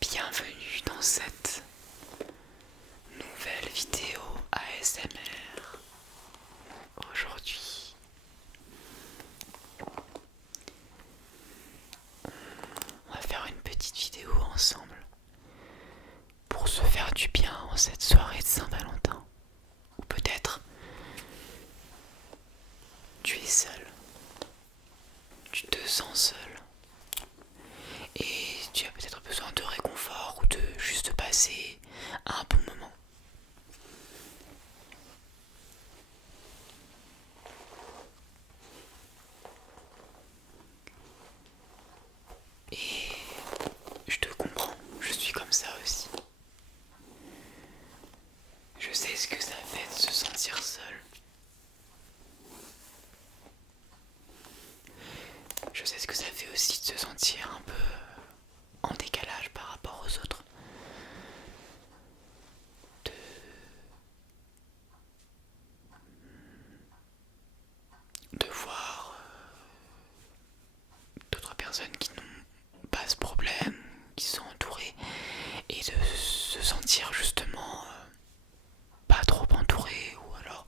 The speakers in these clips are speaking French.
Bienvenue dans cette nouvelle vidéo ASMR. Aujourd'hui, on va faire une petite vidéo ensemble pour se faire du bien en cette soirée de Saint-Valentin. Ou peut-être tu es seul, tu te sens seul et tu as peut-être besoin de réconfort ou de juste passer un bon moment. Et je te comprends, je suis comme ça aussi. Je sais ce que ça fait de se sentir seul. Je sais ce que ça fait aussi de se sentir un peu en décalage par rapport aux autres. De, de voir d'autres personnes qui n'ont pas ce problème, qui sont entourées, et de se sentir justement pas trop entouré, ou alors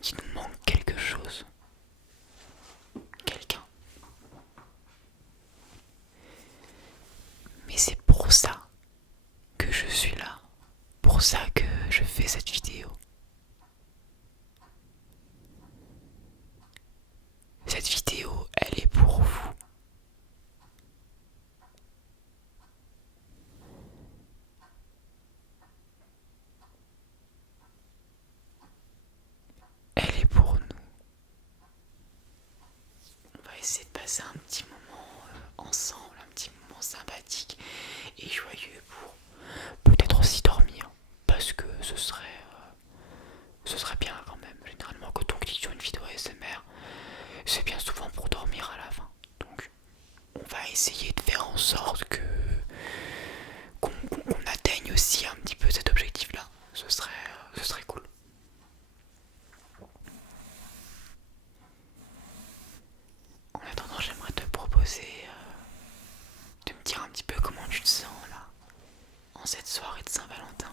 qu'il nous manque quelque chose, quelqu'un. Mais c'est pour ça que je suis là, pour ça que je fais cette vidéo. Cette vidéo, elle est pour vous. Elle est pour nous. On va essayer de passer un petit moment ensemble, un petit moment sympathique et joyeux pour peut-être aussi dormir. Parce que ce serait bien quand même. Généralement quand on clique sur une vidéo ASMR, c'est bien souvent pour dormir à la fin. Donc on va essayer de faire en sorte que qu'on atteigne aussi un petit peu cet objectif là. Ce serait cool. En attendant, j'aimerais te proposer de me dire un petit peu comment tu te sens là, en cette soirée de Saint-Valentin.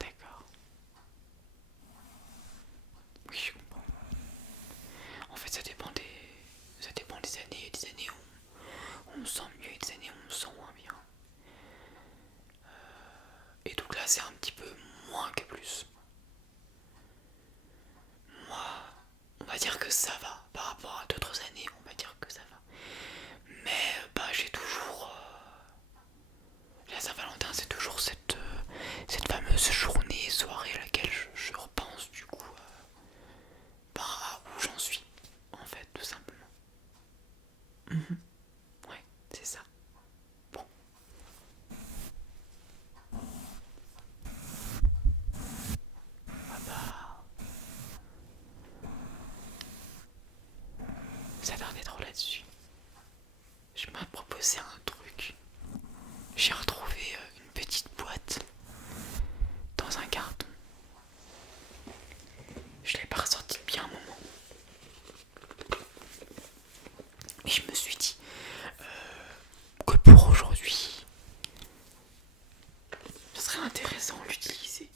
D'accord. Oui, je comprends. En fait, ça dépend des années. Il y a des années où on se sent mieux et des années où on se sent moins bien. Et donc là, c'est un petit peu moins que plus. Moi, on va dire que ça va. Par rapport à d'autres années, on va dire que ça va. Mais j'ai toujours... la Saint-Valentin, c'est toujours cette fameuse journée, soirée à laquelle je repense du coup à où j'en suis, en fait, tout simplement. Ouais, c'est ça. Bon. Ah bah, ça tarde trop là-dessus. Je m'ai proposé un truc. J'ai retrouvé une petite boîte dans un carton. Je l'ai pas ressorti depuis un moment. Et je me suis dit que pour aujourd'hui, ce serait intéressant de l'utiliser.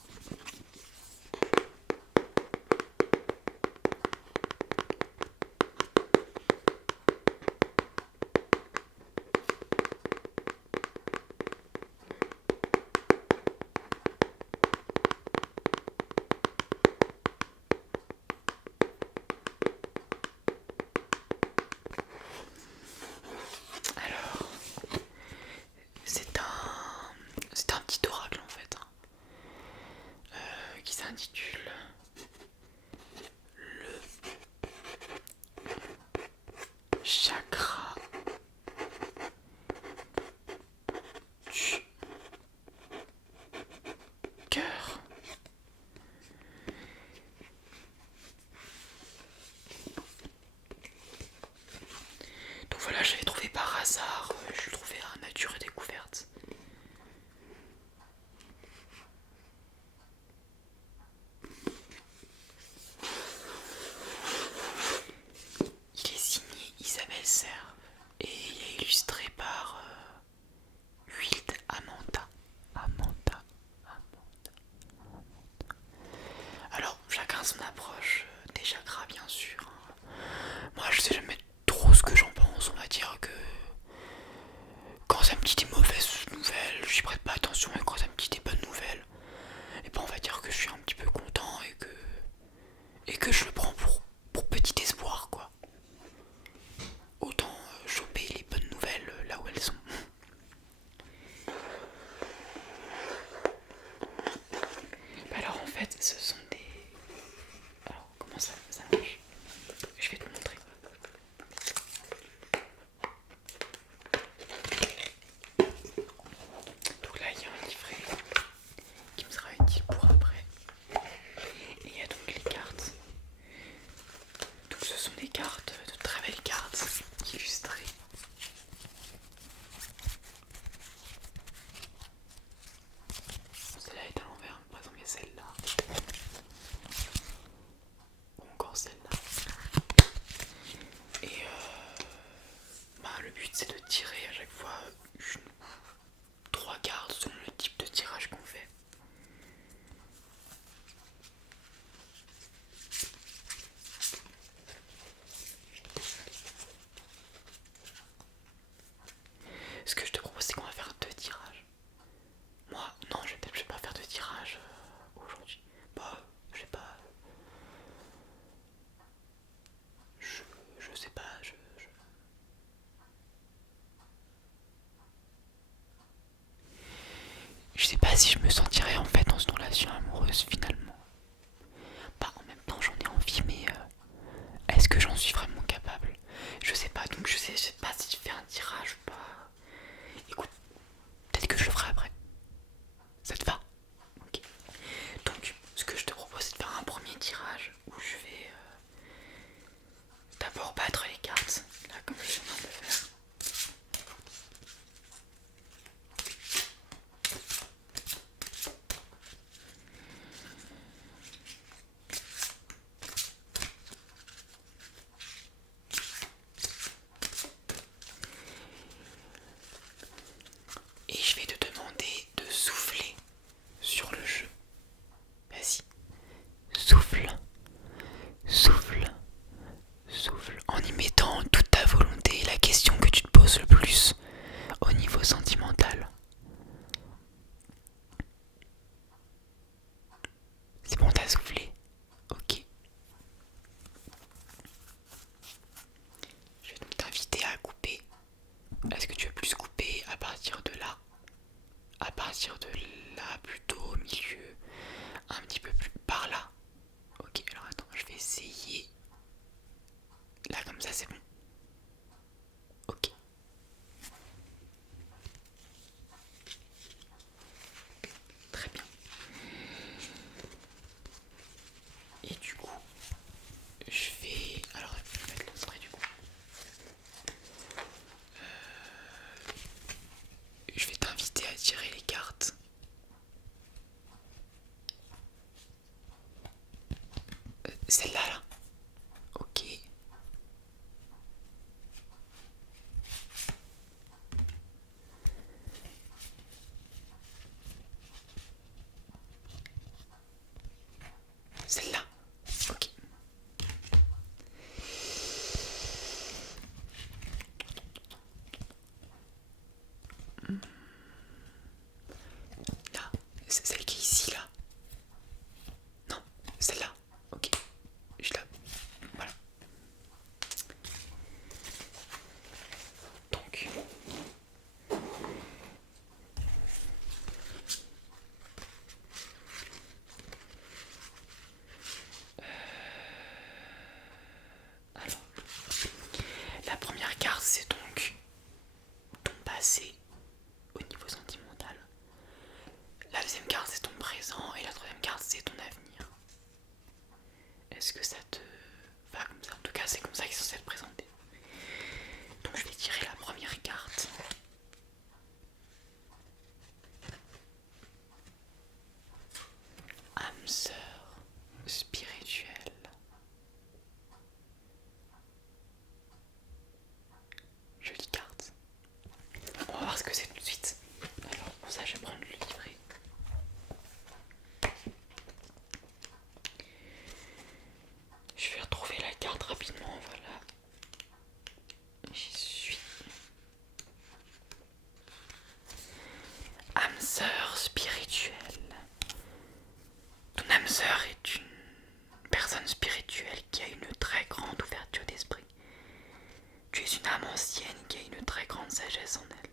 illustré par Wild Amanda. Amanda. Alors, chacun son approche des chakras, bien sûr. Moi, je sais jamais trop ce que j'en pense. On va dire que quand ça me dit des mauvaises nouvelles, j'y prête pas attention. Et quand ça me dit des bonnes nouvelles, et ben on va dire que je suis un petit peu content et que je le prends pour petit espoir, quoi. Autant choper les bonnes nouvelles là où elles sont. Alors en fait, ce sont des... Alors comment ça marche? Je vais te montrer. Donc là, il y a un livret qui me sera utile pour après. Et il y a donc les cartes. Donc ce sont des cartes, de très belles cartes illustrées. Celle-là est à l'envers, par exemple il y a celle-là. Ou encore celle-là. Et le but c'est de tirer à chaque fois une ou trois cartes selon le type de tirage qu'on fait. Ce que je te propose c'est qu'on va faire deux tirages. Moi, non, je vais pas faire de tirage aujourd'hui. Bah, je sais pas. Je sais pas, je sais pas si je me sentirais en fait dans une relation amoureuse finalement. Bah, en même temps, j'en ai envie, mais est-ce que j'en suis vraiment capable? Je sais pas, donc je sais pas si je fais un tirage ou pas. Écoute, peut-être que je le ferai après. Ça te va? Ok. Donc, ce que je te propose, c'est de faire un premier tirage où je vais d'abord battre les cartes, là, comme je viens de le faire. Et je vais te demander de souffler sur le jeu. Vas-y. Souffle, souffle, souffle. En y mettant toute ta volonté, la question que tu te poses le plus au niveau sentimental. C'est bon, t'as soufflé? Ok. Je vais donc t'inviter à couper. Est-ce que tu veux plus couper à partir de là? À partir de là, plutôt au milieu, un petit peu plus par là. Ok, alors attends, je vais essayer. Là, comme ça, c'est bon. Ok. Très bien. Et du coup, je vais... Alors, je vais mettre l'entrée du coup. Je vais t'inviter à tirer les cartes. Celle-là, là. Ok. Celle-là. Ok. Là. C'est celle qui est ici, là. Non. Celle-là. Ok. Je la... Voilà. Donc... Alors... La première carte, c'est donc ton passé au niveau sentimental. La deuxième carte, c'est ton présent. Et la troisième carte, c'est ton avenir. Est-ce que ça te va comme ça? En tout cas, c'est comme ça qu'ils sont censés te présenter. Donc, je vais tirer la première carte. Âme sœur spirituelle. Jolie carte. spirituelle. Ton âme sœur est une personne spirituelle qui a une très grande ouverture d'esprit. Tu es une âme ancienne qui a une très grande sagesse en elle.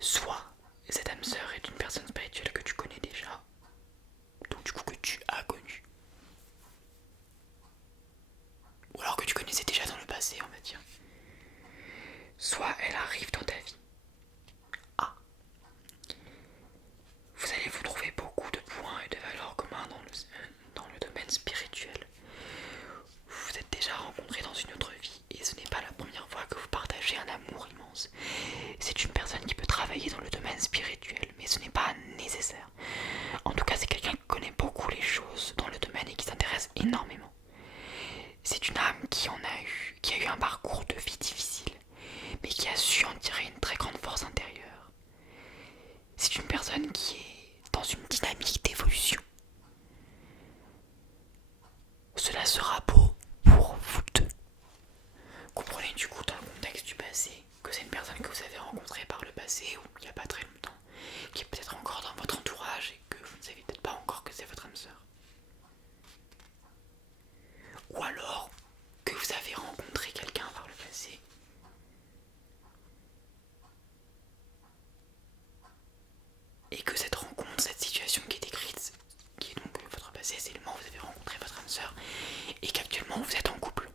Soit cette âme sœur est une personne spirituelle que tu connais déjà, donc du coup que tu as connue. Ou alors que tu connaissais déjà dans le passé, on va dire. Soit elle arrive dans ta vie. Ah. Vous allez vous trouver beaucoup de points et de valeurs communs dans le domaine spirituel. Vous vous êtes déjà rencontrés dans une autre vie et ce n'est pas la première fois que vous partagez un amour immense. C'est une personne qui peut travailler dans le domaine spirituel, mais ce n'est pas nécessaire. En tout cas, c'est quelqu'un qui connaît beaucoup les choses dans le domaine et qui s'intéresse énormément. C'est une âme qui a eu un parcours de vie difficile, mais qui a su en tirer une très grande force intérieure. C'est une personne qui est dans une dynamique d'évolution. Cela sera beau pour vous deux. Comprenez du coup dans le contexte du passé que c'est une personne que vous avez rencontrée par le passé ou il n'y a pas très longtemps, qui est peut-être encore dans votre entourage et que vous ne savez peut-être pas encore que c'est votre âme sœur. Ou alors que vous avez rencontré quelqu'un par le passé et que cette rencontre, cette situation qui est décrite, qui est donc votre passé, c'est le moment où vous avez rencontré votre âme sœur et qu'actuellement vous êtes en couple.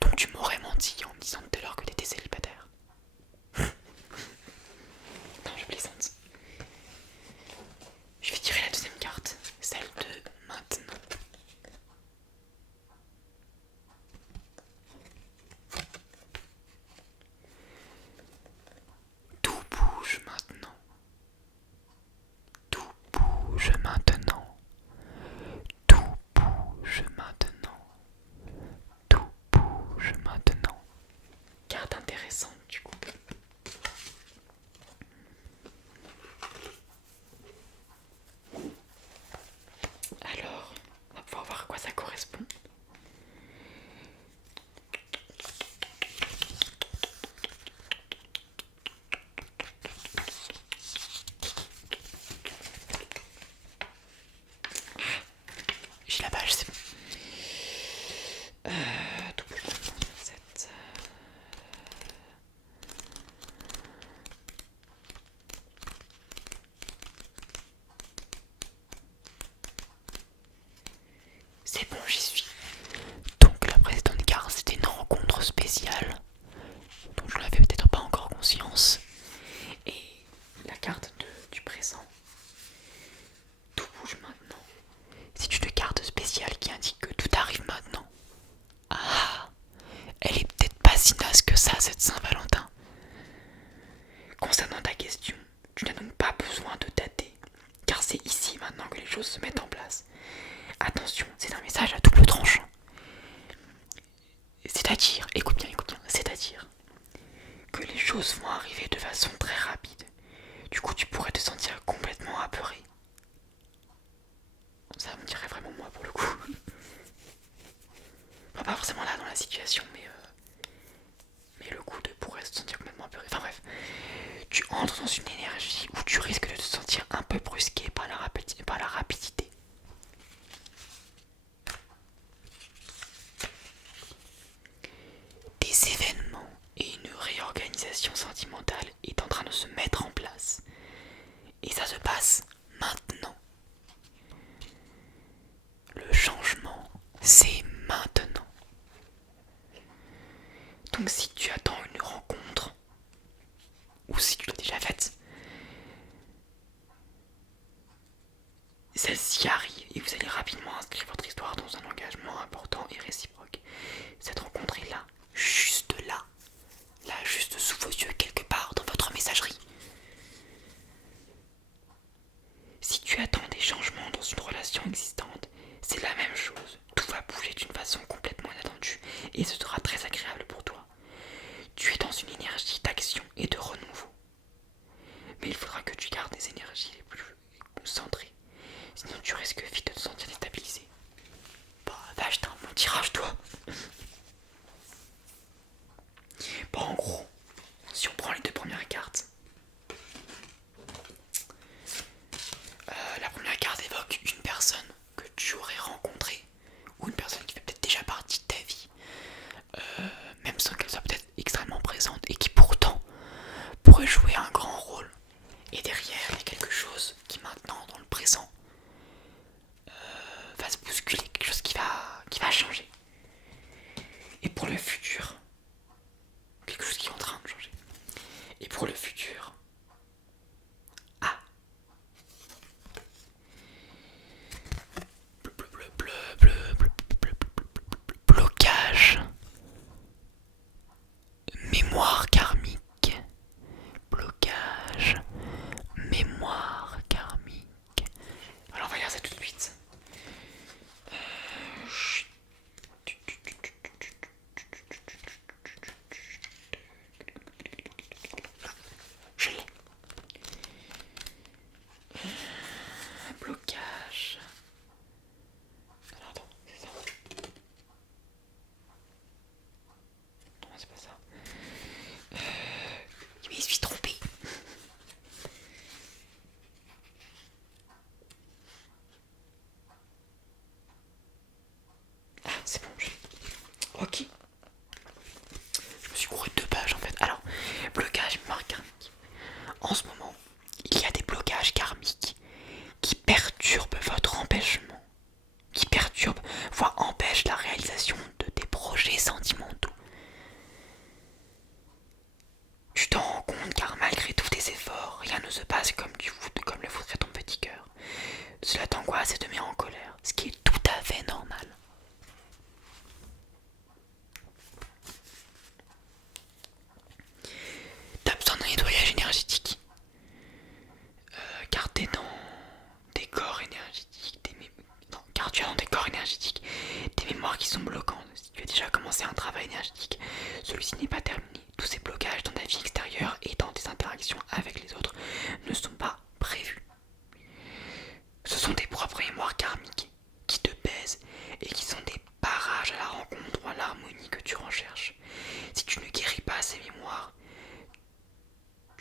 Donc tu m'aurais menti en me disant tout à l'heure que tu étais célibataire. Non, je plaisante. Je vais tirer la deuxième carte, celle de maintenant. Tout bouge maintenant. Tout bouge maintenant. Tout bouge maintenant. Tout bouge maintenant. Carte intéressante du coup. Alors, on va pouvoir voir à quoi ça correspond. J'ai la page, c'est bon. Double 7. C'est bon, j'y suis. Donc la précédente carte, c'était une rencontre spéciale dont je n'avais peut-être pas encore conscience. Et la carte du présent, tout bouge maintenant. C'est une carte spéciale qui indique que tout arrive maintenant. Ah, elle est peut-être pas si naze que ça, cette Saint-Valentin. Concernant ta question, tu n'as donc pas besoin de dater, car c'est ici maintenant que les choses se mettent en place. Attention, c'est un message à double tranchant. C'est-à-dire, écoute bien, c'est-à-dire que les choses vont arriver de façon très rapide. Du coup, tu pourrais te sentir complètement apeuré. Ça me dirait vraiment moi pour le coup. Enfin, pas forcément là dans la situation, mais le coup de pourrait se sentir complètement apeuré. Enfin bref, tu entres dans une énergie où tu risques de te sentir un peu brusqué par la rapidité. Des événements et une réorganisation sentimentale est en train de se mettre en place. Et ça se passe maintenant. Le changement, c'est maintenant. Donc si tu attends une rencontre, ou si tu l'as déjà faite, celle-ci arrive et vous allez rapidement inscrire votre histoire dans un engagement important et réciproque. Cette rencontre est là, juste là, juste sous vos yeux, quelque part dans votre messagerie. Si tu attends des changements dans une relation existante, c'est la même chose. Tout va bouger d'une façon complètement inattendue et ce sera très agréable pour toi. Tu es dans une énergie d'action et de renouveau.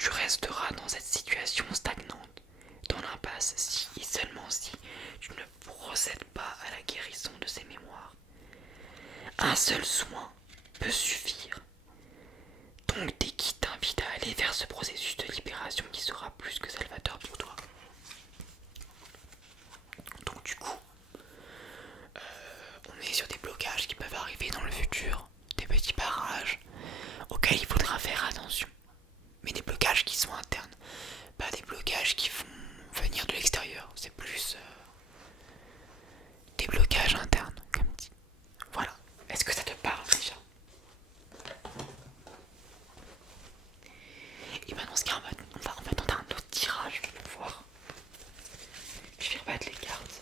tu resteras dans cette situation stagnante, dans l'impasse, si et seulement si tu ne procèdes pas à la guérison de ces mémoires. Un seul soin peut suffire. Donc Teki t'invite à aller vers ce processus de libération qui sera plus que salvateur pour toi. Donc du coup, on est sur des blocages qui peuvent arriver dans le futur, des petits barrages auxquels il faudra faire attention. Mais des blocages qui sont internes, pas des blocages qui vont venir de l'extérieur. C'est plus des blocages internes, comme dit. Voilà. Est-ce que ça te parle déjà? Et ben dans ce cas, on va tenter un autre tirage pour voir. Je vais rebattre les cartes.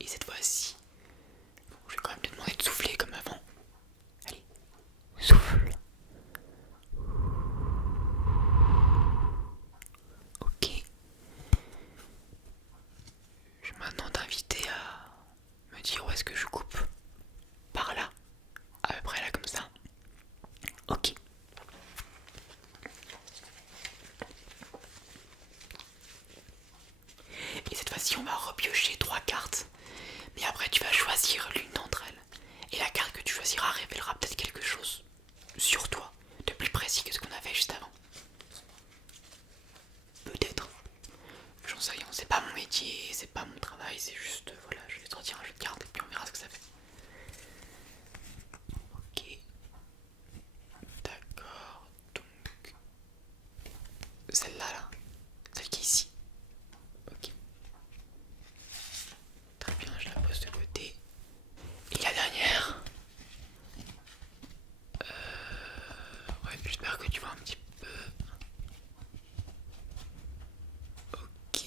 Et cette fois-ci, je vais quand même te demander de souffler comme avant. Allez, souffle. Ok. Je vais maintenant t'inviter à me dire où est-ce que je coupe. Par là. À peu près là comme ça. Ok. Et cette fois-ci, on va repiocher 3 cartes. Mais après, tu vas choisir l'une d'entre elles. Et la carte que tu choisiras révélera peut-être quelque chose sur toi, de plus précis que ce qu'on a fait juste avant. Peut-être. J'en sais rien, c'est pas mon métier, c'est pas mon travail, c'est juste, voilà, je vais sortir un jeu de cartes et puis on verra ce que ça fait. Ok. D'accord, donc... Celle-là, là. Celle qui est ici. Ok. Très bien, je la pose de côté. Et la dernière. Ouais, j'espère que tu vois un petit peu. Ok.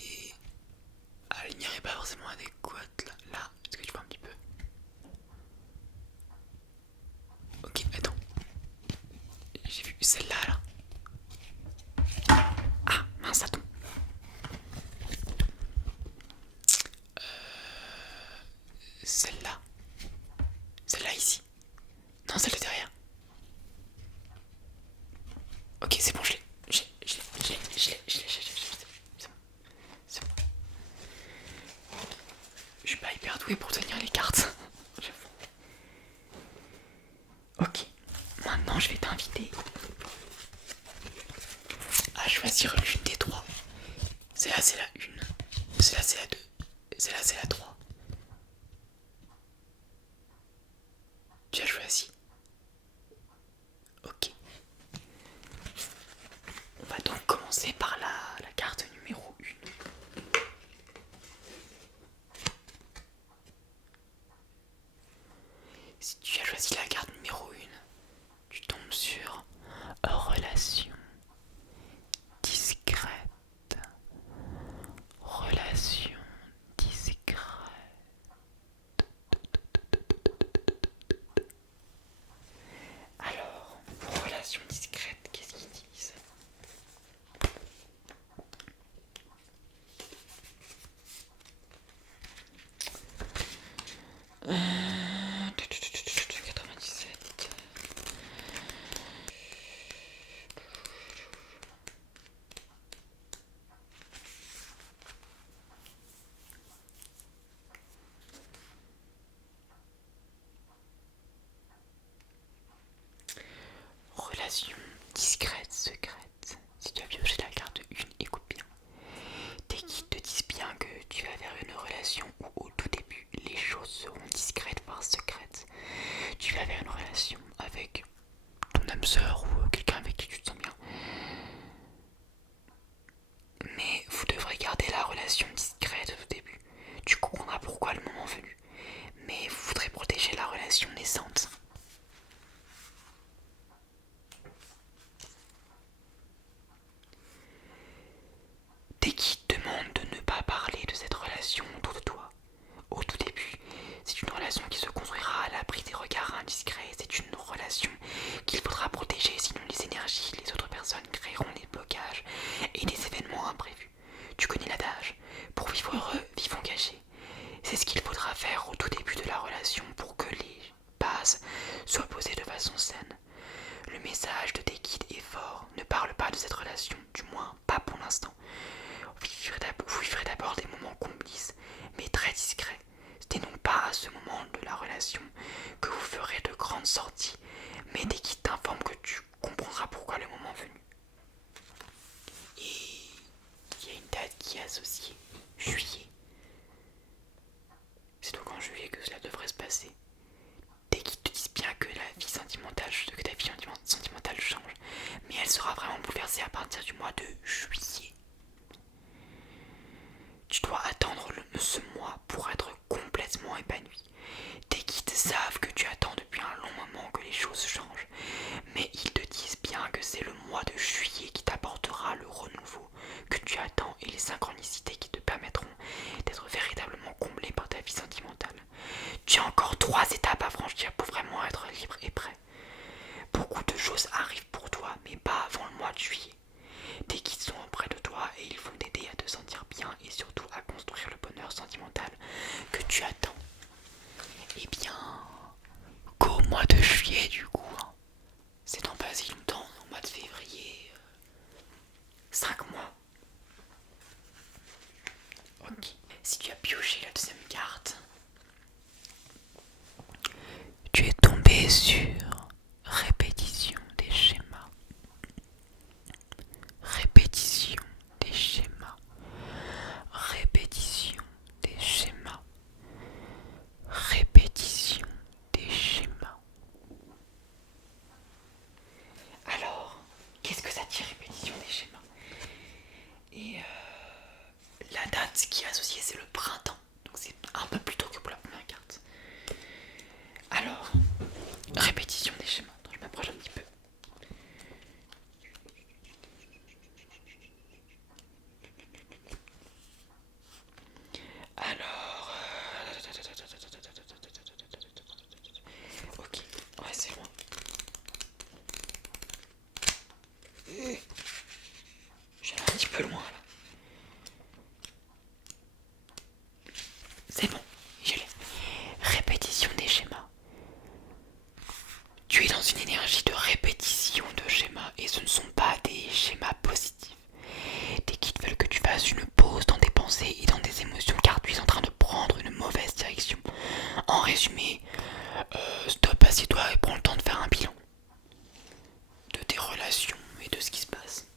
Ah, la lumière est pas forcément adéquate là. Là, est-ce que tu vois un petit peu? Ok, attends. J'ai vu celle-là là. Ah, mince, attends. Celle-là. Celle-là ici. Non, celle de derrière. Ok, c'est bon, je l'ai. C'est bon. Je suis pas hyper doué pour tenir les cartes. Ok, maintenant je vais t'inviter à choisir l'une des 3. Celle-là c'est la 1, celle-là c'est la 2, celle-là c'est la 3. Tu as choisi. Ok. On va donc commencer par la carte numéro 1. Si tu as choisi la carte numéro 1, tu tombes sur relation discrète. Relation discrète. Alors, relation discrète, qu'est-ce qu'ils disent? Euh... 97. Relation discrète, secrète. Si tu as pioché la carte 1, écoute bien. Tes guides te disent bien que tu vas vers une relation où au tout début les choses seront discrètes voire secrètes. Tu vas vers une relation avec ton âme sœur ou quelqu'un avec qui tu te sens bien. Mais vous devrez garder la relation discrète au début. Tu comprendras pourquoi le moment venu. Mais vous voudrez protéger la relation naissante. Tes guides demandent de ne pas parler de cette relation autour de toi. Au tout début, c'est une relation temps de la relation que vous ferez de grandes sorties, mais dès qu'il t'informe que tu comprendras pourquoi le moment venu. Et il y a une date qui est associée, juillet. C'est donc en juillet que cela devrait se passer. Dès qu'ils te disent bien que la vie sentimentale, que ta vie sentimentale change, mais elle sera vraiment bouleversée à partir du mois de juillet. Tu dois attendre ce mois pour être complètement épanoui. Dès qu'ils savent que tu attends depuis un long moment que les choses changent, mais ils te disent bien que c'est le mois de juillet qui t'apportera le renouveau que tu attends et les synchronicités qui te permettront d'être véritablement comblé par ta vie sentimentale. Tu as encore 3 étapes à franchir pour vraiment être libre et prêt. Beaucoup de choses arrivent pour toi, mais pas avant le mois de juillet. Dès qu'ils sont auprès de toi et ils vont t'aider à te sentir bien et surtout à construire le bonheur sentimental que tu attends. Eh bien, qu'au mois de juillet du coup, c'est dans pas si longtemps, au mois de février, 5 mois. Ok, si tu as pioché la deuxième carte, tu es tombé sur répétition des schémas. Répétition des schémas. Répétition des schémas. Répétition des schémas. Alors, qu'est-ce que ça dit répétition des schémas? Et la date qui est associée, c'est le printemps. Donc c'est un peu plus tôt que pour la première carte. Alors, répétition des schémas. Attends, je m'approche un petit peu. Alors, ok, ouais c'est loin. J'allais un petit peu loin là. C'est bon, je l'ai. Répétition des schémas. Tu es dans une énergie de répétition de schémas et ce ne sont pas des schémas positifs. Des qui veulent que tu fasses une pause dans tes pensées et dans tes émotions car tu es en train de prendre une mauvaise direction. En résumé, stop, assieds-toi et prends le temps de faire un bilan de tes relations et de ce qui se passe.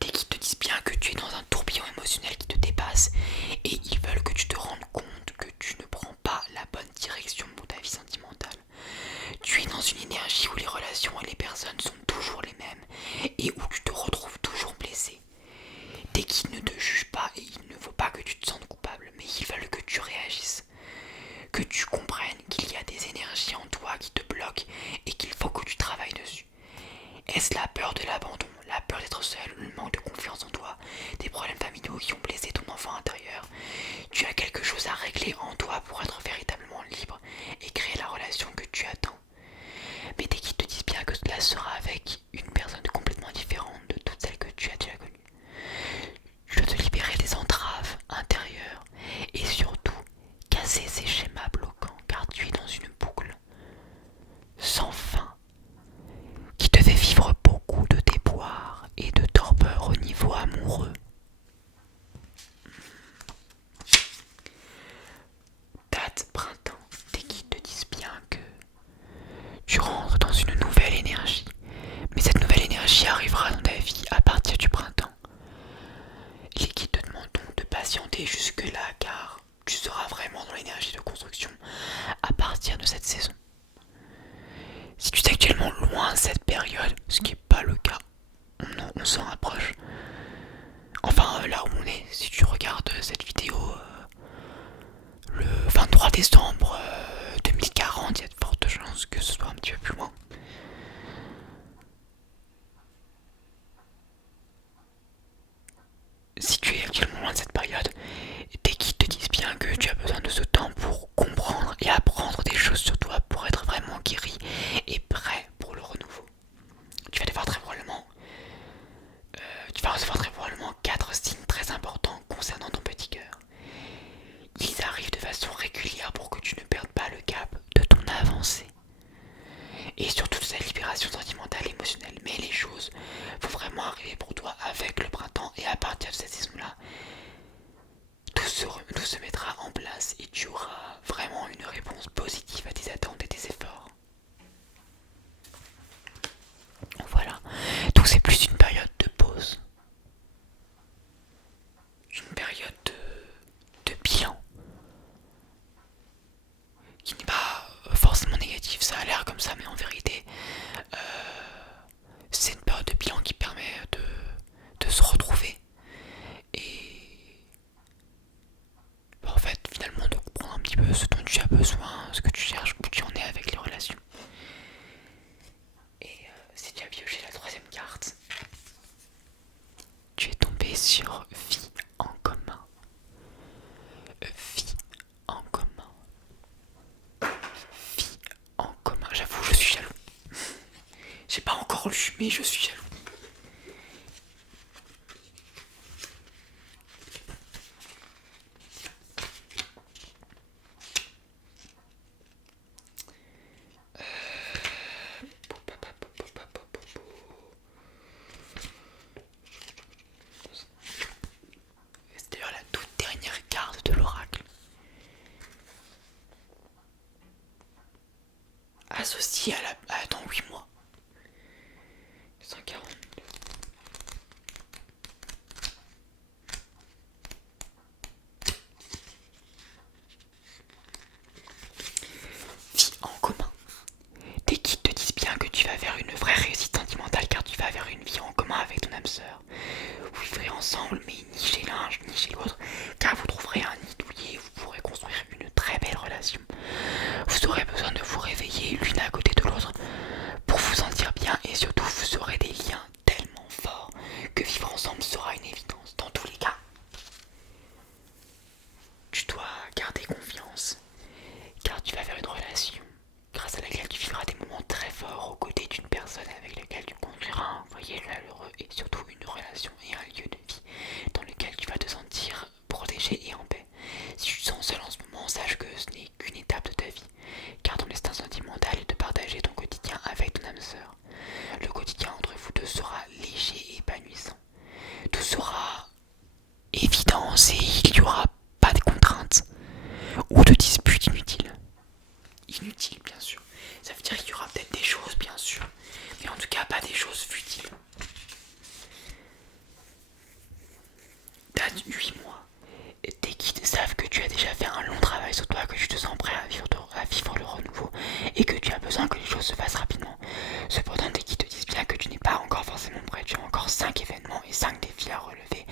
Dès qu'ils te disent bien que tu es dans un tourbillon émotionnel qui te dépasse et ils veulent que tu te rendes compte que tu ne prends pas la bonne direction pour ta vie sentimentale. Tu es dans une énergie où les relations et les personnes sont toujours les mêmes et où tu te retrouves toujours blessé. Dès qu'ils ne te jugent pas et il ne faut pas que tu te sentes coupable, mais ils veulent que tu réagisses. Que tu comprennes qu'il y a des énergies en toi qui te bloquent et qu'il faut que tu travailles dessus. Est-ce la peur de l'abandon, la peur d'être seul, le manque de confiance en toi, des problèmes familiaux qui ont blessé ton enfant intérieur? Tu as quelque chose à régler en toi pour être véritablement libre et créer la relation que tu attends. Mais dès qu'ils te disent bien que cela sera avec une personne complètement différente de toutes celles que tu as déjà connues, tu dois te libérer des entraves intérieures et surtout casser ces schémas bloquants car tu es dans une boucle sans fin qui te fait vivre beaucoup de déboires et de torpeur au niveau amoureux. Date printemps, dès qu'ils te disent bien que tu rentres dans une nouvelle énergie, mais cette nouvelle énergie arrivera dans ta vie à partir du printemps. Et qui te demandent donc de patienter jusque-là car tu seras vraiment dans l'énergie de construction à partir de cette saison. Si tu es actuellement loin de cette période, ce qui n'est pas le cas, on s'en rapproche. Enfin, là où on est, si tu regardes cette vidéo le 23 décembre 2040, il y a de fortes chances que ce soit un petit peu plus loin. Si tu es actuellement loin de cette période, dès qu'ils te disent bien que tu as besoin de ce temps pour comprendre et apprendre des choses sur toi pour être vraiment guéri et prêt pour le renouveau, tu vas devoir très probablement recevoir très probablement 4 signes très importants concernant ton petit cœur. Ils arrivent de façon régulière pour que tu ne perdes comme ça, mais en vérité, c'est une période de bilan qui permet de se retrouver et en fait finalement de comprendre un petit peu ce dont tu as besoin, ce que tu cherches, où tu en es avec les relations. Et si tu as pioché la troisième carte, tu es tombé sur vie en commun. Vie en commun. Vie en commun. J'avoue, je suis jaloux. J'ai pas encore lu, mais je suis jaloux. C'est d'ailleurs la toute dernière carte de l'oracle. Associée à dans 8 mois. 140. Vie en commun. Tes guides te disent bien que tu vas vers une vraie réussite sentimentale car tu vas vers une vie en commun avec ton âme sœur. Vous vivrez ensemble mais ni chez l'un ni chez l'autre car vous trouverez un nid douillet et vous pourrez construire une très belle relation. Vous aurez besoin de vous réveiller l'une à côté de l'autre pour vous sentir bien et surtout vous aurez des liens tellement forts que vivre ensemble sera une évidence. Dans tous les cas, tu dois garder confiance car tu vas vers une relation grâce à laquelle tu vivras des moments très forts aux côtés d'une personne avec laquelle tu construiras un foyer chaleureux et surtout une relation et un lieu de vie dans lequel tu vas te sentir protégé et en paix. Si tu te sens seul en ce moment, sache que ce n'est qu'une étape de ta vie, car ton destin sentimental est de partager ton quotidien avec ton âme sœur. Le quotidien entre vous deux sera léger et épanouissant. Tout sera évident et il n'y aura pas de contraintes ou de disputes inutiles. Inutiles, bien sûr. Ça veut dire qu'il y aura peut-être des choses, bien sûr, mais en tout cas pas des choses futiles. Date 8 mois. Tes guides savent que tu as déjà fait un long travail sur toi, que tu te sens prêt à vivre le renouveau et que tu as besoin que les choses se fassent rapidement. Cependant, tes guides te disent bien que tu n'es pas encore forcément prêt. Tu as encore 5 événements et 5 défis à relever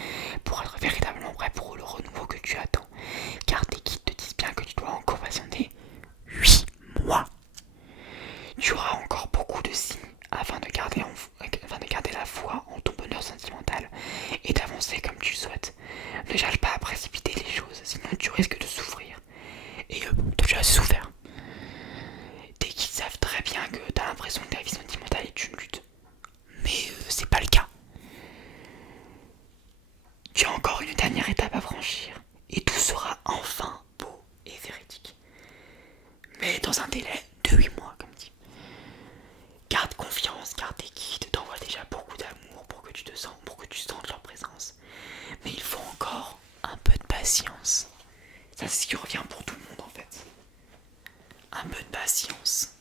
pour être véritablement prêt pour le renouveau que tu attends. Car tes guides te disent bien que tu dois encore patienter 8 mois. Tu auras encore beaucoup de signes afin de garder la foi en ton bonheur sentimental et d'avancer comme tu le souhaites. Ne cherche pas à précipiter les choses, sinon tu risques de souffrir. Et tu as souffert. Tes guides savent très bien que tu as l'impression que ta vie sentimentale est une lutte. Mais c'est pas le cas. Tu as encore une dernière étape à franchir. Et tout sera enfin beau et véridique. Mais dans un délai de 8 mois, comme dit. Garde confiance, car tes guides t'envoient déjà beaucoup d'amour pour que tu sentes leur présence. Mais il faut encore un peu de patience. Ça, c'est ce qui revient pour tout le monde en fait. Un peu de patience.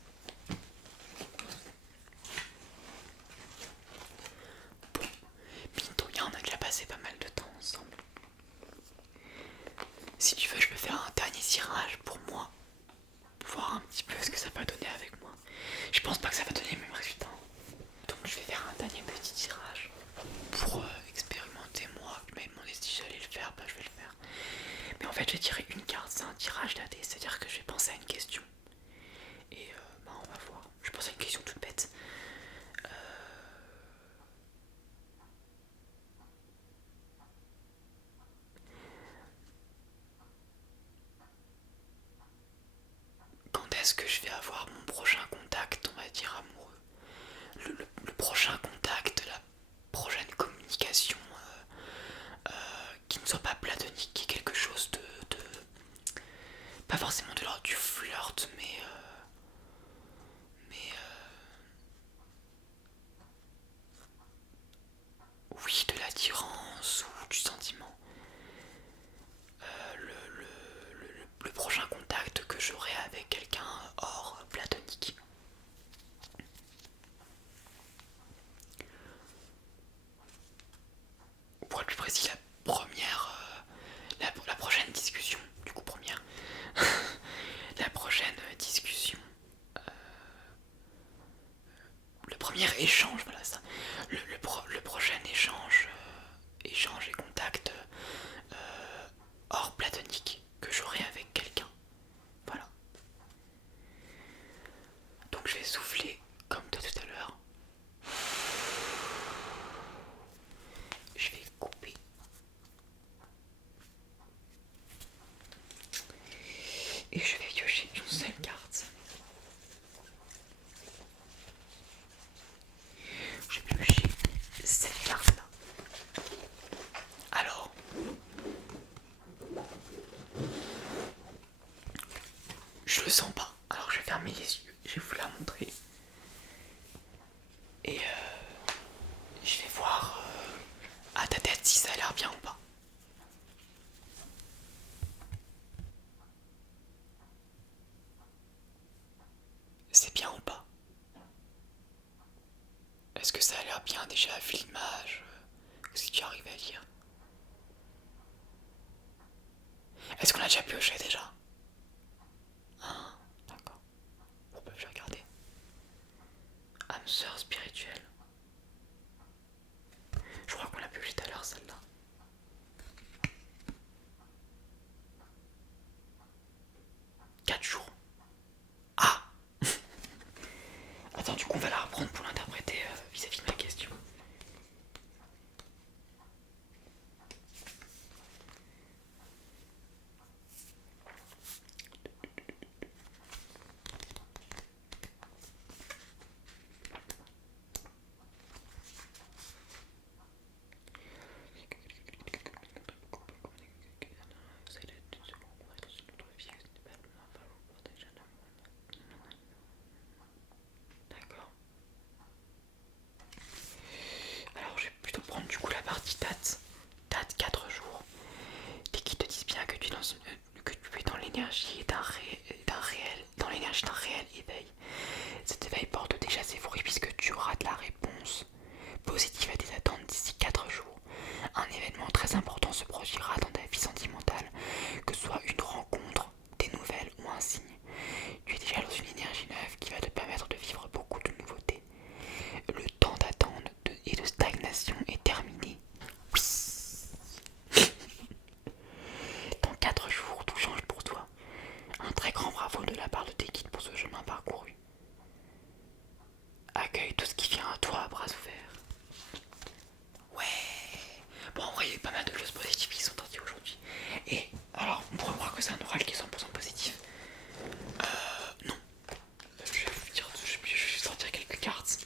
Bon, mine on a déjà passé pas mal de temps ensemble. Si tu veux, je peux faire un dernier tirage pour moi. Voir un petit peu ce que ça va donner avec moi. Je pense pas que ça va donner le même résultat. Donc je vais faire un dernier petit tirage pour expérimenter moi. Tu m'avais demandé si j'allais le faire, bah je vais le faire. Mais en fait je vais tirer une carte, c'est un tirage d'AD, c'est-à-dire que je vais penser à une question. Et bah on va voir. Je pense à une question toute bête. Quand est-ce que je vais avoir mon prochain contact, on va dire amoureux, le prochain contact, la prochaine communication qui ne soit pas platonique, qui est quelque chose de pas forcément de l'ordre du flirt, oui, de l'attirance ou du sentiment. Le prochain contact que j'aurai avec quelqu'un hors platonique. Ou pour être plus précis, la première, la prochaine discussion, du coup première, la prochaine discussion Donc je vais souffler comme toi tout à l'heure. Je vais couper. Et je vais piocher une seule carte. Je vais piocher cette carte là. Alors, je le sens pas. Alors je vais fermer les yeux. Je vais vous la montrer. Et je vais voir à ta tête si ça a l'air bien ou pas. C'est bien ou pas? Est-ce que ça a l'air bien déjà vu l'image? Si tu arrives à lire. Est-ce qu'on a déjà pioché déjà? Ah, d'accord. Bon bah je vais regarder. Âme sœur spirituelle. Je crois qu'on l'a pioché tout à l'heure celle-là. Quatre jours. Ah. Attends, du coup on va la reprendre pour l'interpréter vis-à-vis de ma question. D'accord. Alors je vais plutôt prendre du coup la partie date. Date 4 jours. Et qui te disent bien que tu es dans l'énergie dans l'énergie d'un réel éveil. Cet éveil porte déjà ses fruits puisque tu auras de la réponse positive à tes attentes d'ici 4 jours. Un événement très important se produira dans ta vie sentimentale, que ce soit une rencontre, des nouvelles ou un signe. Tu es déjà dans une énergie neuve qui va te permettre de vivre beaucoup de nouveautés. Le temps d'attente et de stagnation est terminé. Dans 4 jours, tout change pour toi. Un très grand bravo de la part de tes guides pour ce chemin parcouru. Accueille tout ce qui vient à toi à bras ouverts. Ouais. Bon, en vrai, il y a pas mal de choses positives qui sont sorties aujourd'hui. Et alors, on pourrait croire que c'est un oral qui est 100% positif. Non. Je vais juste sortir quelques cartes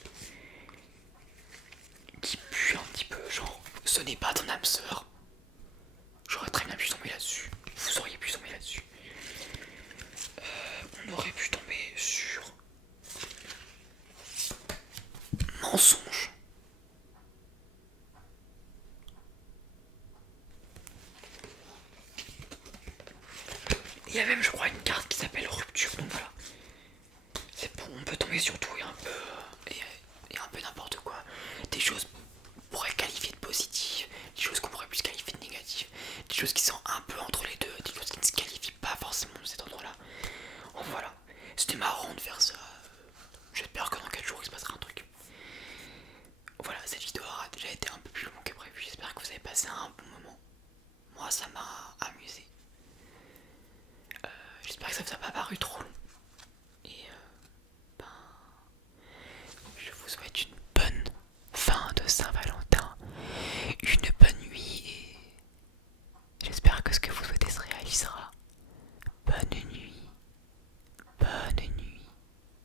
qui puent un petit peu, genre, ce n'est pas ton âme sœur. J'aurais très bien pu tomber là-dessus. Vous auriez pu tomber là-dessus. On aurait pu tomber sur mensonge. Il y a même, je crois, une carte qui s'appelle rupture. Donc voilà. On peut tomber sur tout et un peu n'importe quoi. Des choses qu'on pourrait qualifier de positives, des choses qu'on pourrait plus qualifier de négatives, des choses qui sont un peu entre les deux, des choses qui ne se qualifient pas forcément de cet endroit-là. Donc voilà, c'était marrant de faire ça. J'espère que dans 4 jours il se passera un truc. Voilà, cette vidéo aura déjà été un peu plus longue que prévu. J'espère que vous avez passé un bon moment. Moi, ça m'a amusé. J'espère que ça vous a pas